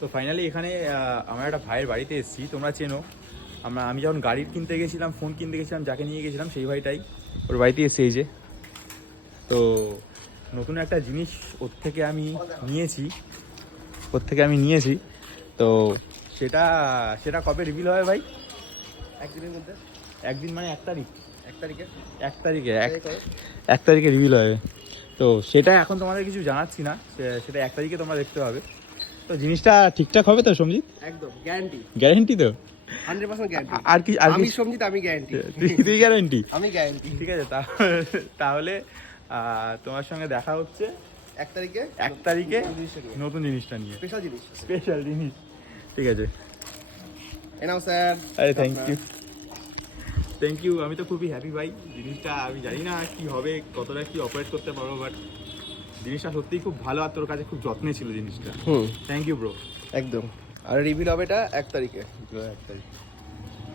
তো ফাইনালি এখানে আমার একটা ভাইয়ের বাড়িতে এসেছি, তোমরা চেনো। আমি যখন গাড়ি কিনতে গেছিলাম, ফোন কিনতে গেছিলাম, যাকে নিয়ে গেছিলাম সেই ভাইটাই ওর বাড়িতে এসে এই যে। তো নতুন একটা জিনিস ওর থেকে আমি নিয়েছি। তো সেটা সেটা কবে রিভিল হবে ভাই? একদিনের মধ্যে। একদিন মানে 1 তারিখ? 1 তারিখে। 1 তারিখে রিভিল হবে। তো সেটা এখন তোমাদের কিছু জানাচ্ছি না, সেটা 1 তারিখে তোমরা দেখতে পাবে। তো জিনিসটা ঠিকঠাক হবে তো সঞ্জিত? একদম গ্যারান্টি। গ্যারেন্টি তো? 100% গ্যারান্টি। আর কি আমি সঞ্জিত, আমি গ্যারান্টি। তুই গ্যারেন্টি? আমি গ্যারান্টি। ঠিক আছে, তাহলে তোমার সঙ্গে দেখা হচ্ছে 1 তারিখে। 1 তারিখে নতুন জিনিসটা নতুন জিনিসটা নিয়ে। নিয়ে। স্পেশাল জিনিস। ঠিক আছে। এনাও স্যার। আরে থ্যাংক ইউ। আমি তো খুবই হ্যাপি ভাই। জিনিসটা আমি জানি না কি হবে, কতটা কি অপারেট করতে পারবো, বাট জিনিসটা সত্যিই খুব ভালো, আর তোর কাছে খুব যত্নে ছিল জিনিসটা। Thank you bro. একদম। আর রিভিল হবে এটা 1 তারিখে। 1 তারিখ।